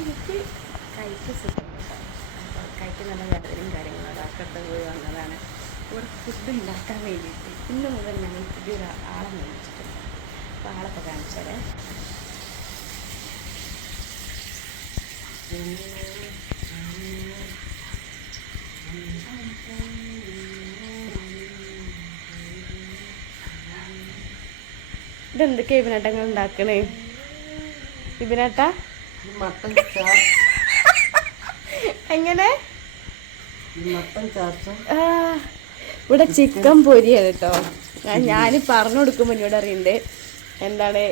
എനിക്ക് കൈക്ക് സുഖം കേട്ടോ. അപ്പോൾ കൈക്ക് നല്ല വേദനയും കാര്യങ്ങളും ഒരാൾക്കടുത്ത് പോയി വന്നതാണ് ഇവിടെ ഫുഡ് ഉണ്ടാക്കാൻ വേണ്ടിയിട്ട്. ഇന്ന് മുതൽ ഞങ്ങൾ പുതിയൊരു ആളെ മേടിച്ചിട്ടുണ്ട്. അപ്പോൾ ആളൊക്കെ കാണിച്ചാലേ ഇതെന്തൊക്കെയാ ഇവനേട്ടങ്ങൾ ഉണ്ടാക്കണേ? ഇവനേട്ട എങ്ങനെ? ഇവിടെ ചിക്കൻ പൊരിയാണ് കേട്ടോ. ഞാൻ പറഞ്ഞു കൊടുക്കുമ്പോൾ എന്നോട് അറിയണ്ടേ എന്താണ്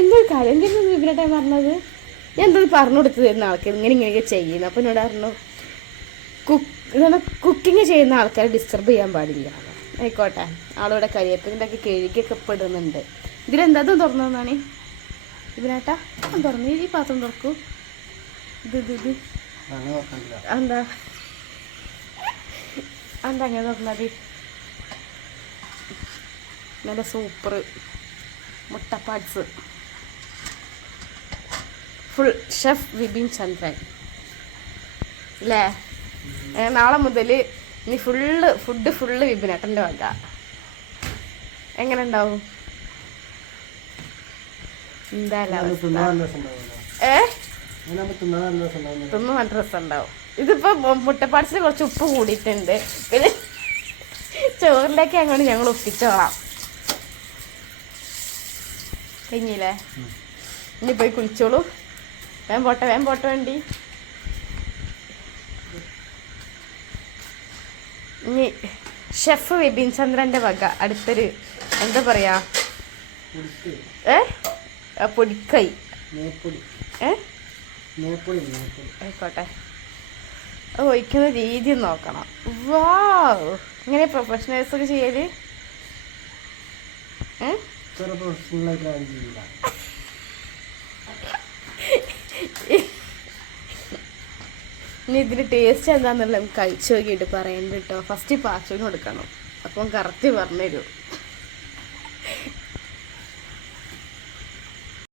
എന്തൊരു കാര്യം എന്തെങ്കിലും ഇവനേട്ടൻ പറഞ്ഞത്. ഞാൻ എന്തോ പറഞ്ഞു കൊടുത്തു തരുന്ന ആൾക്കാർ ഇങ്ങനെയൊക്കെ ചെയ്യുന്നു. അപ്പം എന്നോട് പറഞ്ഞു കുക്കിങ് ചെയ്യുന്ന ആൾക്കാരെ ഡിസ്റ്റർബ് ചെയ്യാൻ പാടില്ല. ആയിക്കോട്ടെ. ആളിവിടെ കരിയേപ്പിൻ്റെ ഒക്കെ കഴുകിയൊക്കെ ഇടുന്നുണ്ട്. ഇതിലെന്താ തുറന്നതാണ് ഇവനേട്ടാ? തുറന്നു. ഈ പാത്രം തുറക്കൂ. ഇത് എന്താ അങ്ങനെ തുറന്നത്? നല്ല സൂപ്പർ മുട്ടപ്പാട്സ്. ഫുൾ ഷെഫ് വിപിൻ ചന്ദ്രൻ അല്ലേ? നാളെ മുതൽ ഇനി ഫുഡ് ഫുള്ള് വിപിനേട്ടൻ്റെ വക. എങ്ങനെ ഉണ്ടാവും? എന്തായാലും തിന്നു നല്ല രസം ഉണ്ടാവും. ഇതിപ്പോൾ മുട്ടപ്പാട്സിൽ കുറച്ച് ഉപ്പ് കൂടിയിട്ടുണ്ട്. പിന്നെ ചോറിലേക്ക് അങ്ങോട്ട് ഞങ്ങൾ ഒപ്പിച്ചോളാം. കഴിഞ്ഞില്ലേ? ഇനി പോയി കുളിച്ചോളൂ. വേഗം പോട്ടെ വേണ്ടി. ഇനി ഷെഫ് വിപിൻ ചന്ദ്രൻ്റെ വക അടുത്തൊരു എന്താ പറയാ പൊടിക്കൈ ആയിക്കോട്ടെ. അത് ഒഴിക്കുന്ന രീതി നോക്കണം. വാവ്, ഇങ്ങനെ പ്രൊഫഷണൽസ് ഒക്കെ ചെയ്യല്. ഇനി ഇതിന് ടേസ്റ്റ് എന്താണെന്നുള്ള കഴിച്ചു നോക്കിയിട്ട് പറയണ്ട കേട്ടോ. ഫസ്റ്റ് പാച്ചുവിന് കൊടുക്കണം. അപ്പം കറക്റ്റ് പറഞ്ഞുതരും.